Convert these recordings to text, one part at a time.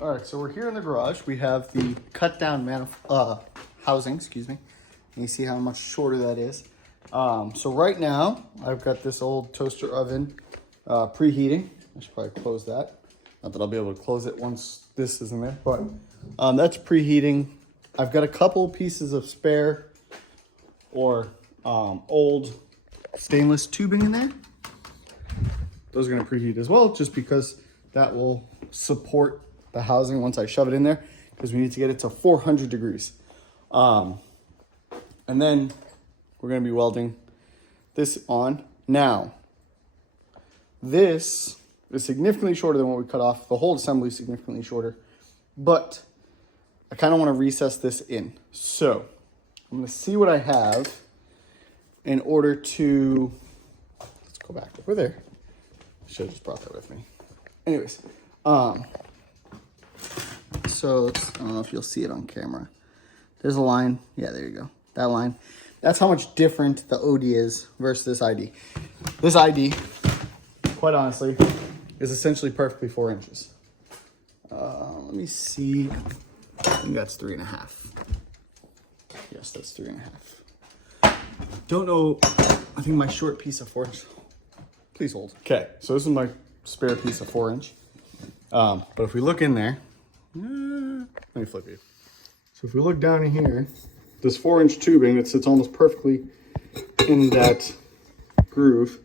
All right, so we're here in the garage. We have the cut down housing, excuse me. And you see how much shorter that is. So right now, I've got this old toaster oven preheating. I should probably close that. Not that I'll be able to close it once this is in there, but that's preheating. I've got a couple pieces of spare or old stainless tubing in there. Those are gonna preheat as well, just because that will support the housing once I shove it in there, because we need to get it to 400 degrees. And then we're gonna be welding this on. Now, this is significantly shorter than what we cut off. The whole assembly is significantly shorter, but I kind of want to recess this in. So I'm gonna see what I have in order to, let's go back over there. Should have just brought that with me. Anyways, so I don't know if you'll see it on camera. There's a line. Yeah, there you go. That line. That's how much different the OD is versus this ID. This ID, quite honestly, is essentially perfectly 4 inches. Let me see. I think that's 3.5. Yes, that's 3.5. Don't know. I think my short piece of 4 inch. Please hold. Okay, so this is my spare piece of 4 inch. But if we look in there, let me flip you. So if we look down in here, this 4 inch tubing that sits almost perfectly in that groove,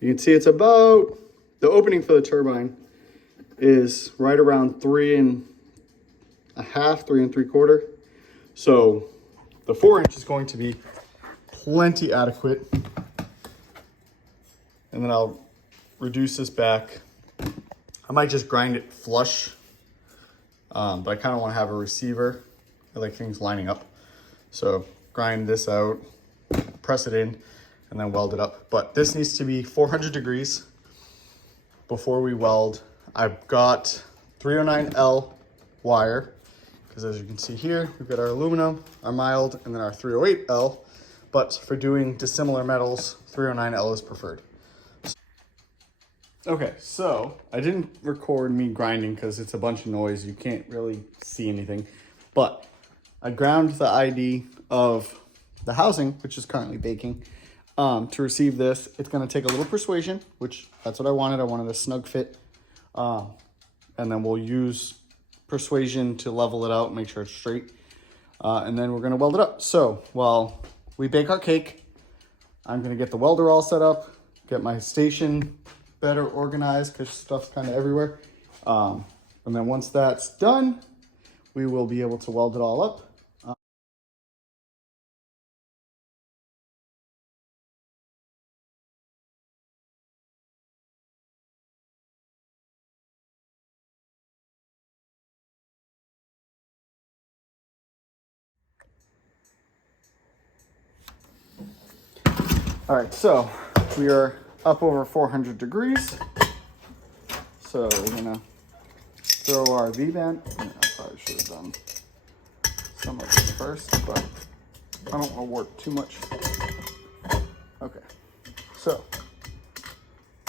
you can see it's about, the opening for the turbine is right around 3.5, 3.75. So the 4 inch is going to be plenty adequate. And then I'll reduce this back. I might just grind it flush, but I kind of want to have a receiver. I like things lining up. So grind this out, press it in, and then weld it up. But this needs to be 400 degrees before we weld. I've got 309L wire, because as you can see here, we've got our aluminum, our mild, and then our 308L. But for doing dissimilar metals, 309L is preferred. Okay, so I didn't record me grinding because it's a bunch of noise. You can't really see anything. But I ground the ID of the housing, which is currently baking, to receive this. It's going to take a little persuasion, which that's what I wanted. I wanted a snug fit. And then we'll use persuasion to level it out, make sure it's straight. And then we're going to weld it up. So while we bake our cake, I'm going to get the welder all set up, get my station better organized because stuff's kind of everywhere. And then once that's done, we will be able to weld it all up. All right, so we are up over 400 degrees. So we're gonna throw our V-band. I probably should have done some of this first, but I don't want to work too much. Okay, so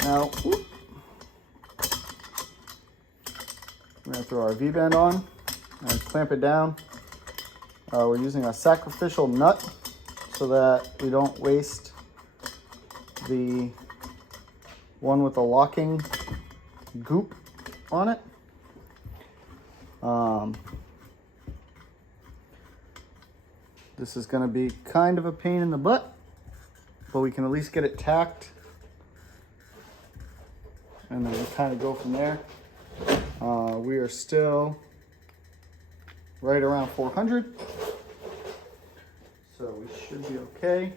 now we're gonna throw our V-band on and clamp it down. We're using a sacrificial nut so that we don't waste the one with the locking goop on it. This is going to be kind of a pain in the butt, but we can at least get it tacked, and then we kind of go from there. We are still right around 400, so we should be okay.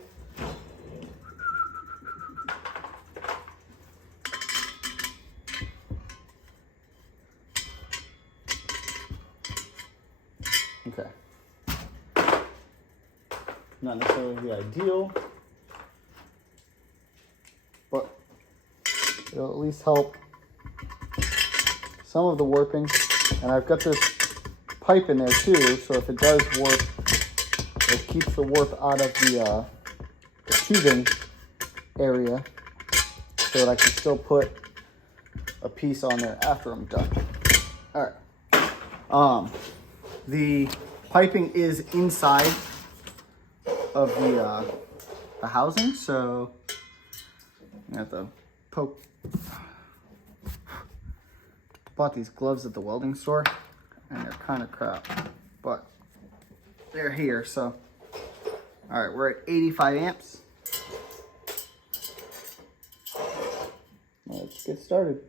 Okay. Not necessarily the ideal, but it'll at least help some of the warping. And I've got this pipe in there too, so if it does warp, it keeps the warp out of the tubing area, so that I can still put a piece on there after I'm done. All right, The piping is inside of the housing, so I have to poke. Bought these gloves at the welding store, and they're kind of crap, but they're here. So, all right, we're at 85 amps. Let's get started.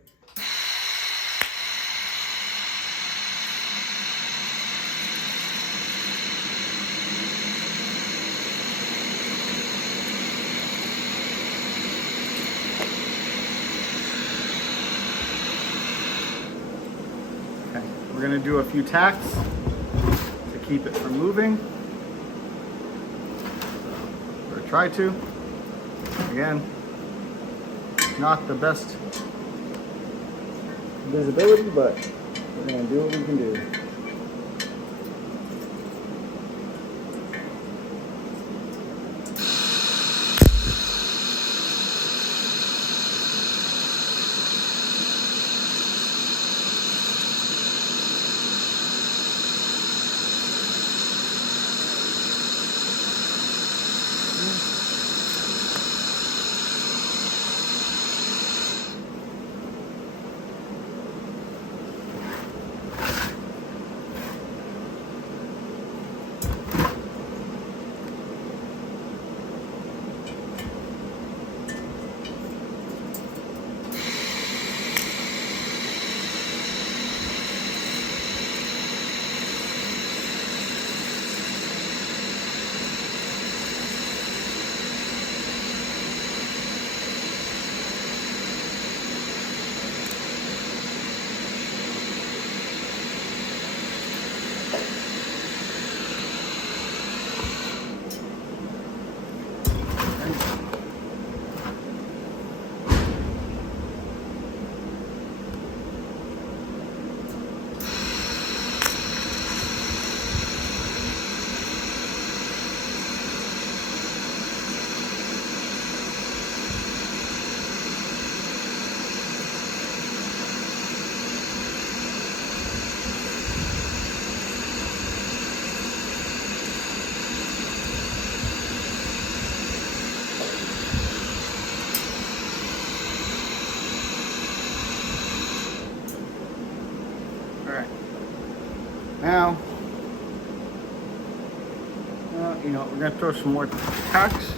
We're going to do a few tacks to keep it from moving. Or try to. Again, not the best visibility, but we're going to do what we can do. Now, you know, we're going to throw some more tacks.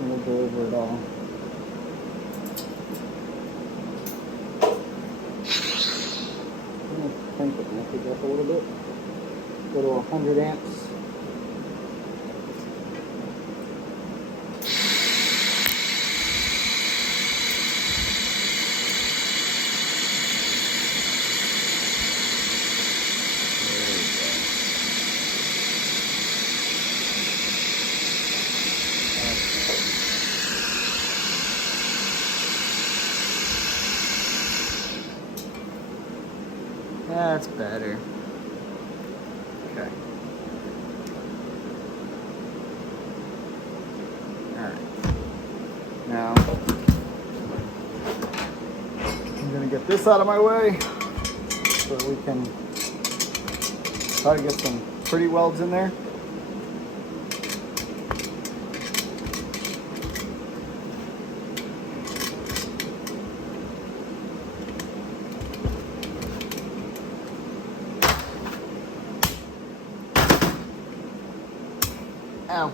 And we'll go over it all. I'm going to crank it message up a little bit. Go to 100 amps. That's better. Okay. Alright. Now, I'm going to get this out of my way so we can try to get some pretty welds in there. Ow.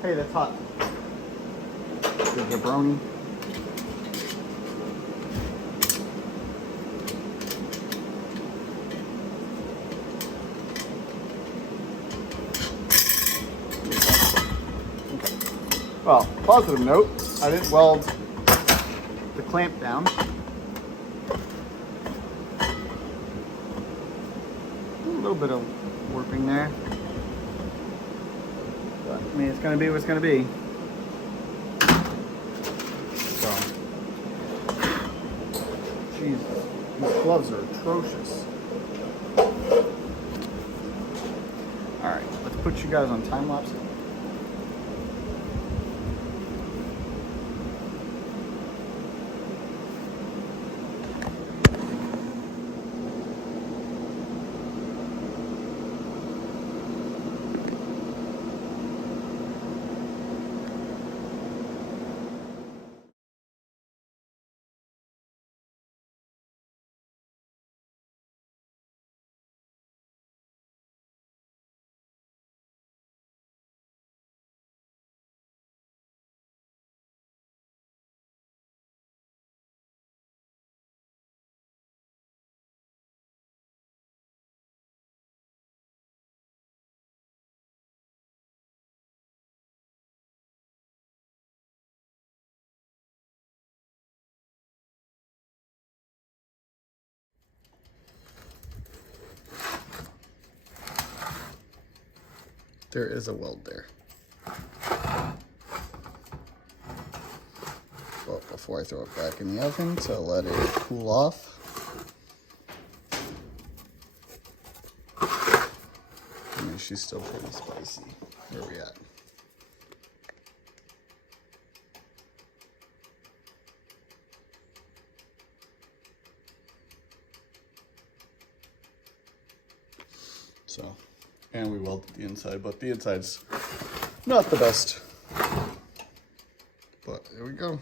Hey, that's hot. The jabroni. Okay. Well, positive note, I didn't weld the clamp down. A little bit of warping there. But, I mean, it's going to be what's going to be. So, Jesus, these gloves are atrocious. Alright, let's put you guys on time lapse. there is a weld there. But before I throw it back in the oven to let it cool off, I mean, she's still pretty spicy. Where are we at? So, and we welded the inside, but the inside's not the best. But there we go.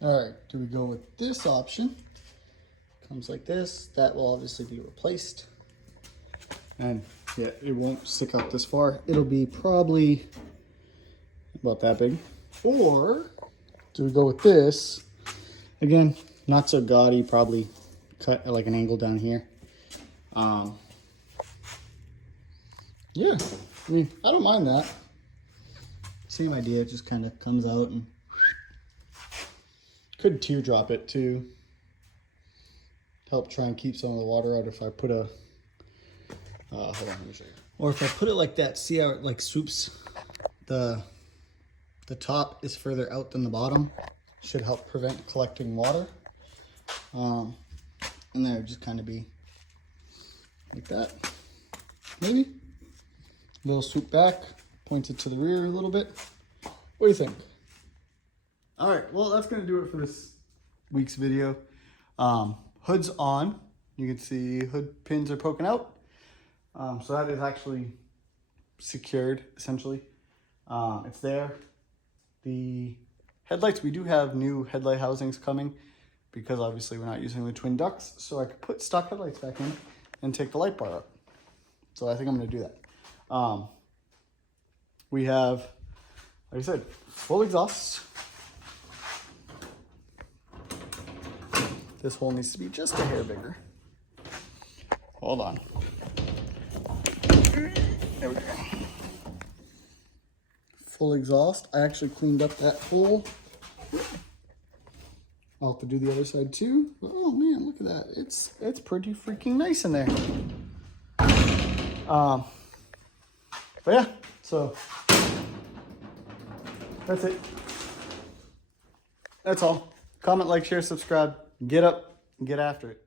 All right, do we go with this option? Comes like this. That will obviously be replaced. And yeah, it won't stick out this far. It'll be probably about that big. Or do we go with this? Again, not so gaudy, probably cut at like an angle down here. Yeah, I mean, I don't mind that. Same idea, it just kind of comes out and could teardrop it too. Help try and keep some of the water out if I put a, hold on, let me show you. Or if I put it like that, see how it like swoops, the top is further out than the bottom. Should help prevent collecting water. And then it would just kind of be like that. Maybe. A little swoop back, point it to the rear a little bit. What do you think? All right, well, that's gonna do it for this week's video. Hood's on. You can see hood pins are poking out. So that is actually secured, essentially. It's there. The headlights, we do have new headlight housings coming because obviously we're not using the twin ducts. So I could put stock headlights back in and take the light bar out. So I think I'm gonna do that. We have, like I said, full exhaust. This hole needs to be just a hair bigger. Hold on. There we go. Full exhaust. I actually cleaned up that hole. I'll have to do the other side too. Oh man, look at that. It's pretty freaking nice in there. But yeah, so that's it. That's all. Comment, like, share, subscribe. Get up and get after it.